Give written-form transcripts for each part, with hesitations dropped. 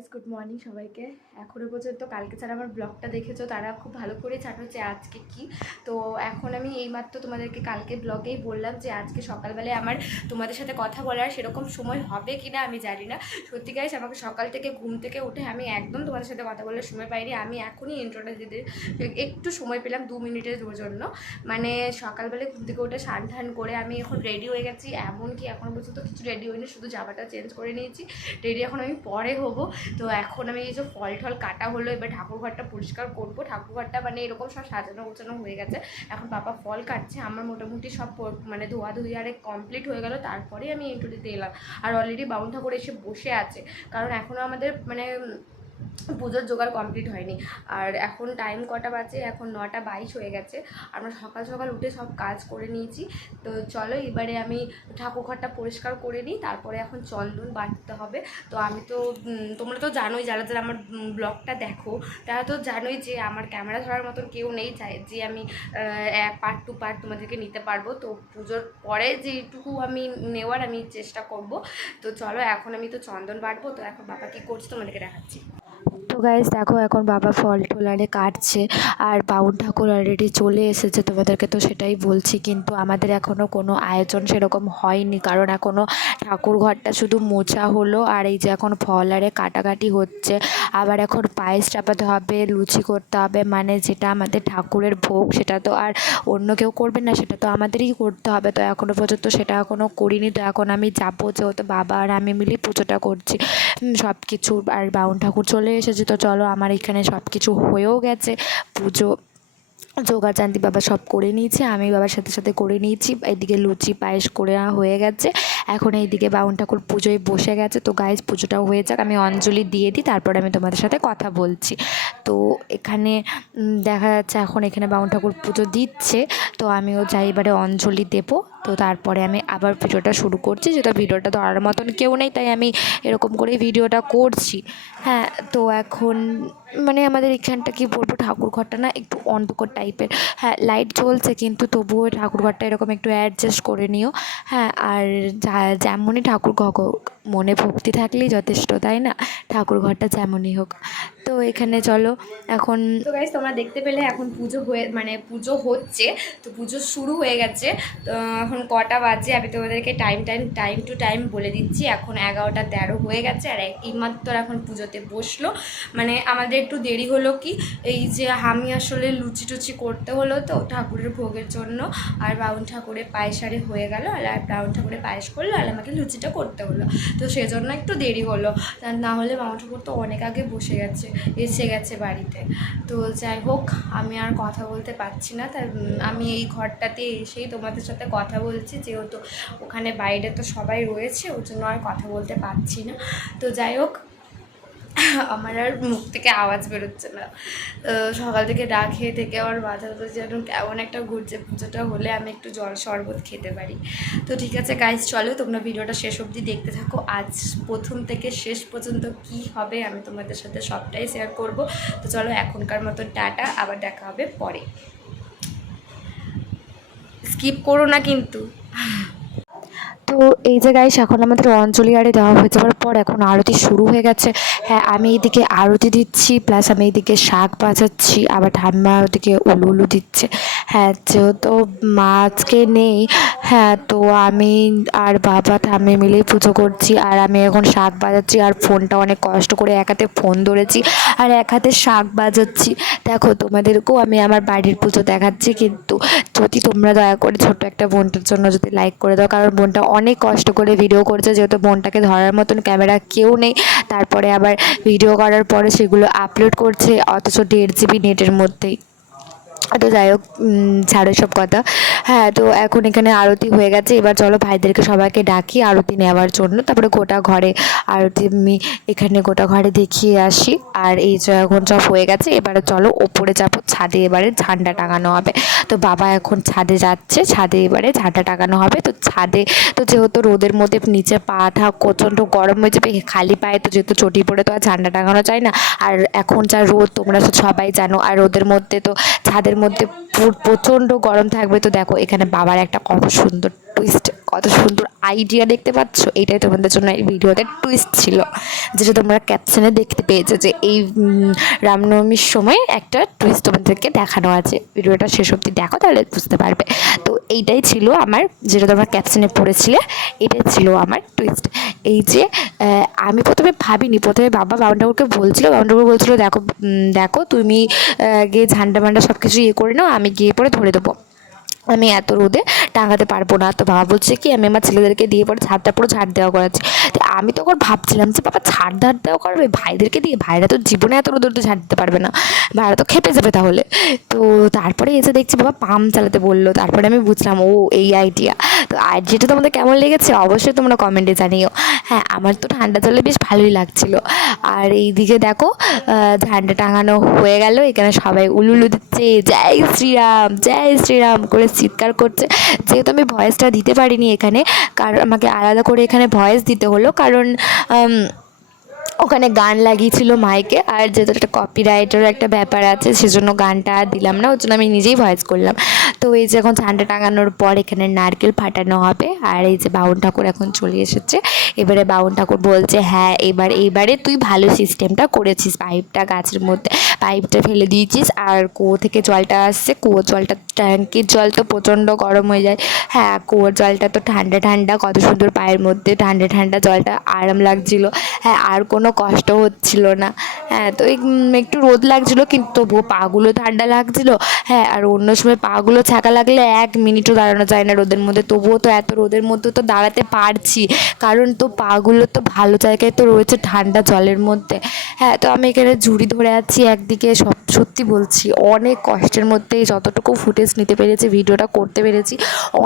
Guys, good morning সবাইকে। এখনো পর্যন্ত কালকে যারা আমার ব্লগটা দেখেছো তারা খুব ভালো করে জানো যে আজকে কি। তো এখন আমি এইমাত্র তোমাদেরকে কালকে ব্লগেই বললাম যে আজকে সকালবেলায় আমার তোমাদের সাথে কথা বলার সেরকম সময় হবে কি না আমি জানি না। সত্যি গাইস, আমাকে সকাল থেকে ঘুম থেকে উঠে আমি একদম তোমাদের সাথে কথা বলার সময় পাইনি। আমি এখনই ইন্ট্রোটা দিতে একটু সময় পেলাম 2 মিনিটের জন্য। মানে সকালবেলায় ঘুম থেকে উঠে স্নান টান করে আমি এখন রেডি হয়ে গেছি। এমনকি এখনও পর্যন্ত কিছু রেডি হয়নি, শুধু জামাটা চেঞ্জ করে নিয়েছি। রেডি এখন আমি পরে হবো। তো এখন আমি এই যে ফল টল কাটা হলো, এবার ঠাকুরঘরটা পরিষ্কার করবো। ঠাকুরঘরটা মানে এরকম সব সাজানো গোছানো হয়ে গেছে। এখন বাবা ফল কাটছে, আমার মোটামুটি সব মানে ধোয়াধুয়ি আরে কমপ্লিট হয়ে গেল। তারপরে আমি এন্ট্রি দিতে এলাম। আর অলরেডি বাউন ঠাকুর এসে বসে আছে, কারণ এখনও আমাদের মানে পুজোর জোগাড় কমপ্লিট হয়নি। আর এখন টাইম কটা বাজে, এখন 9:22 হয়ে গেছে। আমরা সকাল সকাল উঠে সব কাজ করে নিয়েছি। তো চলো এবারে আমি ঠাকুরঘরটা পরিষ্কার করে নিই, তারপরে এখন চন্দন বাটতে হবে। তো আমি তো তোমরা তো জানোই, যারা যারা আমার ব্লগটা দেখো তারা তো জানোই যে আমার ক্যামেরা ধরার মতন কেউ নেই যে আমি পার্ট টু পার্ট তোমাদেরকে নিতে পারবো। তো পুজোর পরে যেটুকু আমি নেওয়ার আমি চেষ্টা করব। তো চলো এখন আমি তো চন্দন বাটবো। তো এখন বাবা কী করছে তোমাদেরকে দেখাচ্ছি। তো গাইস দেখো, এখন বাবা ফল টোলারে কাটছে আর বাউন ঠাকুর অলরেডি চলে এসেছে। তোমাদেরকে তো সেটাই বলছি, কিন্তু আমাদের এখনও কোনো আয়োজন সেরকম হয়নি, কারণ এখনও ঠাকুর ঘরটা শুধু মোছা হলো। আর এই যে এখন ফল আরে কাটাকাটি হচ্ছে, আবার এখন পায়েস চাপাতে হবে, লুচি করতে হবে, মানে যেটা আমাদের ঠাকুরের ভোগ সেটা তো আর অন্য কেউ করবে না, সেটা তো আমাদেরই করতে হবে। তো এখনও পর্যন্ত সেটা এখনও করিনি। তো এখন আমি যাবো, যেহেতু বাবা আর আমি মিলে পুজোটা করছি সব কিছু। আর বাউন ঠাকুর চলে এসেছে। তো চলো, আমার এখানে সব কিছু হয়েও গেছে, পুজো জোগাড় জান্তি বাবা সব করে নিয়েছে, আমি বাবার সাথে সাথে করে নিয়েছি। এদিকে লুচি পায়েস করে হয়ে গেছে। এখন এইদিকে বাউন ঠাকুর পুজোয় বসে গেছে। তো গাইস, পুজোটাও হয়ে যাক, আমি অঞ্জলি দিয়ে দিই, তারপরে আমি তোমাদের সাথে কথা বলছি। তো এখানে দেখা যাচ্ছে এখন এখানে বাউন ঠাকুর পুজো দিচ্ছে। তো আমিও যাই এবারে অঞ্জলি দেবো। তো তারপরে আমি আবার ভিডিওটা শুরু করছি, যেটা ভিডিওটা ধরার মতন কেউ নেই, তাই আমি এরকম করেই ভিডিওটা করছি। হ্যাঁ, তো এখন মানে আমাদের এখানটা কি বলবো, ঠাকুরঘরটা না একটু অন্ধকার টাইপের। হ্যাঁ, লাইট জ্বলছে, কিন্তু তবুও ঠাকুরঘরটা এরকম একটু অ্যাডজাস্ট করে নিও। হ্যাঁ, আর যেমনই ঠাকুর মনে ভক্তি থাকলেই যথেষ্ট, তাই না? ঠাকুরঘরটা যেমনই হোক। তো এখানে চলো এখন। তো গাইস, তোমরা দেখতে পেলে এখন পুজো পুজো হচ্ছে। তো পুজো শুরু হয়ে গেছে। তো এখন কটা বাজে আমি তোমাদেরকে টাইম টু টাইম বলে দিচ্ছি। এখন 11:13 হয়ে গেছে। আর এইমাত্র এখন পুজোতে বসলো। মানে আমাদের একটু দেরি হলো কি, এই যে আমি আসলে লুচি টুচি করতে হলো তো ঠাকুরের ভোগের জন্য। আর বাউন ঠাকুরের পায়েস আরে হয়ে গেল, আর বাউন ঠাকুরের পায়েস করলো, আর আমাকে লুচিটা করতে হলো। তো সেজন্য একটু দেরি হলো, না হলে বাউন ঠাকুর তো অনেক আগে এসে গেছে বাড়িতে। তো যাই হোক, আমি আর কথা বলতে পারছি না, তাই আমি এই ঘরটাতে এসেই তোমাদের সাথে কথা বলছি, যেহেতু ওখানে বাইরে তো সবাই রয়েছে, ওর জন্য আর কথা বলতে পারছি না। তো যাই হোক, আমার আর মুখ থেকে আওয়াজ বেরোচ্ছে না। সকাল থেকে খেয়ে থেকে আমার মাথাটা যেন কেমন একটা ঘুরছে। পুজোটা হলে আমি একটু জল শরবত খেতে পারি। তো ঠিক আছে গাইজ, চলো তোমরা ভিডিওটা শেষ অবধি দেখতে থাকো। আজ প্রথম থেকে শেষ পর্যন্ত কি হবে আমি তোমাদের সাথে সবটাই শেয়ার করব। তো চলো এখনকার মতো টাটা, আবার দেখা হবে পরে। স্কিপ করো না কিন্তু। তো এই যে গাইস, এখন আমাদের অঞ্জলি আরে দেওয়া হয়ে যাওয়ার পর এখন আরতি শুরু হয়ে গেছে। হ্যাঁ, আমি এইদিকে আরতি দিচ্ছি, প্লাস আমি এইদিকে শাক বাজাচ্ছি, আবার ঠাম্মা ওদিকে উলু দিচ্ছে। হ্যাঁ, যেহেতু মা আজকে নেই, হ্যাঁ, তো আমি আর বাবা ঠাম্মি মিলেই পুজো করছি। আর আমি এখন শাক বাজাচ্ছি, আর ফোনটা অনেক কষ্ট করে এক হাতে ফোন ধরেছি আর এক হাতে শাক বাজাচ্ছি। দেখো, তোমাদেরকেও আমি আমার বাড়ির পুজো দেখাচ্ছি, কিন্তু যদি তোমরা দয়া করে ছোট্ট একটা বোনটার জন্য যদি লাইক করে দাও, কারণ বোনটা অনেক কষ্ট করে ভিডিও করছে, যেহেতু বোনটাকে ধরার মতন ক্যামেরা কেউ নেই। তারপরে আবার ভিডিও করার পরে সেগুলো আপলোড করছে, অথচ 1.5 GB নেটের মধ্যেই। তো যাই হোক, ছাড়ো সব কথা। হ্যাঁ, তো এখন এখানে আরতি হয়ে গেছে। এবার চলো ভাইদেরকে সবাইকে ডাকি আরতি নেওয়ার জন্য। তারপরে গোটা ঘরে আরতি আমি এখানে গোটা ঘরে দেখিয়ে আসি। আর এই যে এখন সব হয়ে গেছে, এবারে চলো ওপরে যাবো, ছাদে এবারে ঝান্ডা টাঙানো হবে। তো বাবা এখন ছাদে যাচ্ছে, ছাদে এবারে ঝান্ডা টাঙানো হবে। তো ছাদে তো যেহেতু রোদের মধ্যে নিচে পা প্রচণ্ড গরম হয়ে যাবে, খালি পায়ে তো যেহেতু চটি পড়ে তো আর ঝান্ডা টাঙানো যায় না। আর এখন যা রোদ তোমরা তো সবাই জানো, আর রোদের মধ্যে তো ছাদের মধ্যে প্রচণ্ড গরম থাকবে। তো দেখো এখানে বাবার একটা কত সুন্দর টুইস্ট, কত সুন্দর আইডিয়া দেখতে পাচ্ছ, এটাই তোমাদের জন্য এই ভিডিওতে টুইস্ট ছিল, যেটা তোমরা ক্যাপশনে দেখতে পেয়েছো যে এই রামনবমীর সময় একটা টুইস্ট তোমাদেরকে দেখানো আছে। ভিডিওটা শেষ অবধি দেখো, তাহলে বুঝতে পারবে। তো এইটাই ছিল আমার, যেটা তোমরা ক্যাপশনে পড়েছিলে, এটাই ছিল আমার টুইস্ট। এই যে আমি প্রথমে ভাবিনি, প্রথমে বাবা বাউন ঠাকুরকে বলছিল, বাউন ঠাকুর বলছিল দেখো দেখো তুমি গিয়ে ঝান্ডা মান্ডা সব কিছু ইয়ে করে নাও, আমি গিয়ে পরে ধরে দেবো, আমি এত রোদে টাঙাতে পারবো না। তো বাবা বলছে কি আমি আমার ছেলেদেরকে দিয়ে পরে ছাদটা পুরো ঝাড় দেওয়া করাচ্ছি। তো আমি তখন ভাবছিলাম যে বাবা ঝাড় দেওয়া করবে ভাইদেরকে দিয়ে, ভাইরা তো জীবনে এত রোদে ঝাড় দিতে পারবে না, ভাইরা তো খেপে যাবে তাহলে। তো তারপরে এসে দেখছি বাবা পাম্প চালাতে বললো, তারপরে আমি বুঝলাম ও এই আইডিয়া। তো আইডিয়াটা তোমাদের কেমন লেগেছে অবশ্যই তোমরা কমেন্টে জানিও। হ্যাঁ, আমার তো ঠান্ডা জলে বেশ ভালোই লাগছিলো। আর এইদিকে দেখো ঝান্ডা টাঙানো হয়ে গেল, এখানে সবাই উলুলু দিচ্ছে, জয় শ্রীরাম জয় শ্রীরাম করে চিৎকার করছে। যেহেতু আমি ভয়েসটা দিতে পারিনি এখানে, কারণ আমাকে আলাদা করে এখানে ভয়েস দিতে হলো, কারণ ওখানে গান লাগিয়েছিল মাইকে, আর যেহেতু একটা কপিরাইটেরও একটা ব্যাপার আছে, সেজন্য গানটা আর দিলাম না, ওর জন্য আমি নিজেই ভয়েস করলাম। তো এই যে এখন ঝান্ডা টাঙানোর পর এখানে নারকেল ফাটানো হবে, আর এই যে বাউন ঠাকুর এখন চলে এসেছে। এবারে বাউন ঠাকুর বলছে হ্যাঁ এইবারে তুই ভালো সিস্টেমটা করেছিস, পাইপটা গাছের মধ্যে পাইপটা ফেলে দিয়েছিস, আর কুয়ো থেকে জলটা আসছে, কুয়োর জলটা, ট্যাঙ্কির জল তো প্রচণ্ড গরম হয়ে যায়, হ্যাঁ কুয়োর জলটা তো ঠান্ডা ঠান্ডা, কত সুন্দর পায়ের মধ্যে ঠান্ডা ঠান্ডা জলটা আরাম লাগছিলো। হ্যাঁ, আর কোনো কষ্ট হচ্ছিল না। হ্যাঁ, তো একটু রোদ লাগছিলো কিন্তু তবুও পাগুলো ঠান্ডা লাগছিলো। হ্যাঁ, আর অন্য সময় পাগুলো ছ্যাঁকা লাগলে 1 মিনিটও দাঁড়ানো যায় না রোদের মধ্যে, তবুও তো এত রোদের মধ্যে তো দাঁড়াতে পারছি, কারণ তো পাগুলো তো ভালো জায়গায় তো রয়েছে ঠান্ডা জলের মধ্যে। হ্যাঁ, তো আমি এখানে ঝুড়ি ধরে আছি একদিকে, সত্যি বলছি অনেক কষ্টের মধ্যে যতটুকু ফুটেজ নিতে পেরেছি, ভিডিওটা করতে পেরেছি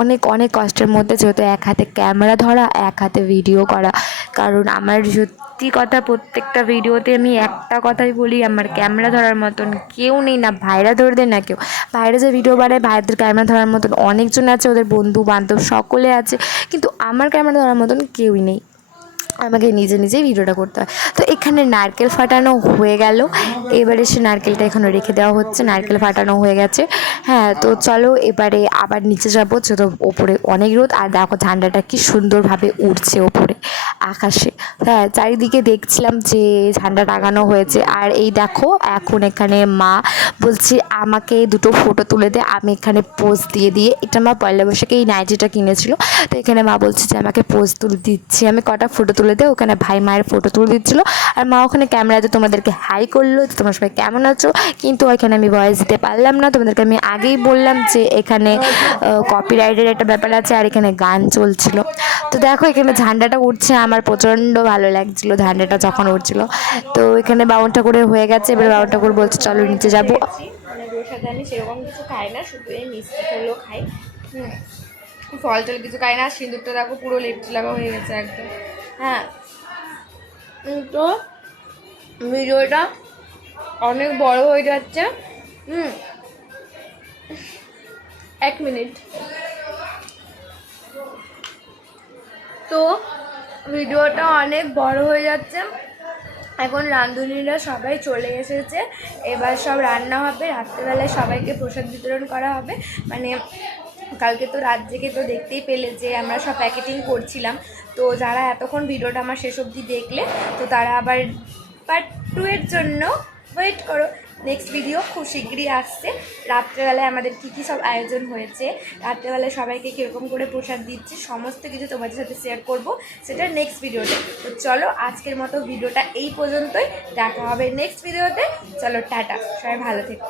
অনেক অনেক কষ্টের মধ্যে, যেহেতু এক হাতে ক্যামেরা ধরা, এক হাতে ভিডিও করা। কারণ আমার সত্যি কথা, প্রত্যেকটা ভিডিওতে আমি একটা কথাই বলি, আমার ক্যামেরা ধরার মতন কেউ নেই, না ভাইরা ধরে দেয় না কেউ। ভাইরা যে ভিডিও বানায়, ভাইদের ক্যামেরা ধরার মতন অনেকজন আছে, ওদের বন্ধু বান্ধব সকলে আছে, কিন্তু আমার ক্যামেরা ধরার মতন কেউই নেই, আমাকে নিজেই ভিডিওটা করতে হয়। তো এখানে নারকেল ফাটানো হয়ে গেল, এবারে সে নারকেলটা এখানে রেখে দেওয়া হচ্ছে, নারকেল ফাটানো হয়ে গেছে। হ্যাঁ, তো চলো এবারে আবার নিচে যাবো, যেহেতু ওপরে অনেক রোদ, আর দেখো ঝান্ডাটা কি সুন্দরভাবে উড়ছে ওপরে আকাশে। হ্যাঁ, চারিদিকে দেখছিলাম যে ঝান্ডা টাঙানো হয়েছে। আর এই দেখো এখন এখানে মা বলছে আমাকে 2টো ফটো তুলে দে, আমি এখানে পোজ দিয়ে এটা মা পয়লা বৈশাখে এই নাইটিটা কিনেছিল, তো এখানে মা বলছে যে আমাকে পোজ তুলে দিচ্ছি, আমি কটা ফটো তুলে দে। ওখানে ভাই মায়ের ফটো তুলে দিচ্ছিলো, আর মা ওখানে ক্যামেরাতে তোমাদেরকে হাই করলো যে তোমরা সবাই কেমন আছো, কিন্তু ওইখানে আমি ভয়েস দিতে পারলাম না। তোমাদেরকে আমি আগেই বললাম যে এখানে কপিরাইটের একটা ব্যাপার আছে, আর এখানে গান চলছিল। তো দেখো এখানে ঝান্ডাটা উঠছে, আমার প্রচণ্ড ভালো লাগছিলো ঝান্ডাটা যখন উঠছিল। তো এখানে বাউন ঠাকুরের হয়ে গেছে, এবার বাউন ঠাকুর বলছে চলো নিচে যাবো। মানে ওর সাথে আমি সেরকম কিছু খাই না, শুধু এই মিষ্টি ফলও খাই, ফল টল কিছু খাই না। সিঁদুরটা দেখো পুরো লেপটি লাগা হয়ে গেছে একদম। হ্যাঁ, তো ভিডিওটা অনেক বড় হয়ে যাচ্ছে। 1 মিনিট। তো ভিডিওটা অনেক বড় হয়ে যাচ্ছে, এখন রাঁধুনিরা সবাই চলে এসেছে, এবার সব রান্না হবে, রাত্রেবেলায় সবাইকে প্রসাদ বিতরণ করা হবে। মানে কালকে তো রাত জেগে তো দেখতেই পেলে যে আমরা সব প্যাকেটিং করছিলাম, তো যারা এতক্ষণ ভিডিওটা আমার শেষ অবধি দেখলে, তো তারা আবার পার্ট 2 এর জন্য ওয়েট করো। নেক্সট ভিডিও খুব শীঘ্রই আসছে। রাত্রেবেলায় আমাদের কী কী সব আয়োজন হয়েছে, রাত্রেবেলায় সবাইকে কীরকম করে প্রসাদ দিচ্ছি, সমস্ত কিছু তোমাদের সাথে শেয়ার করব, সেটা নেক্সট ভিডিওতে। তো চলো আজকের মতো ভিডিওটা এই পর্যন্তই, দেখা হবে নেক্সট ভিডিওতে। চলো টাটা, সবাই ভালো থেকো।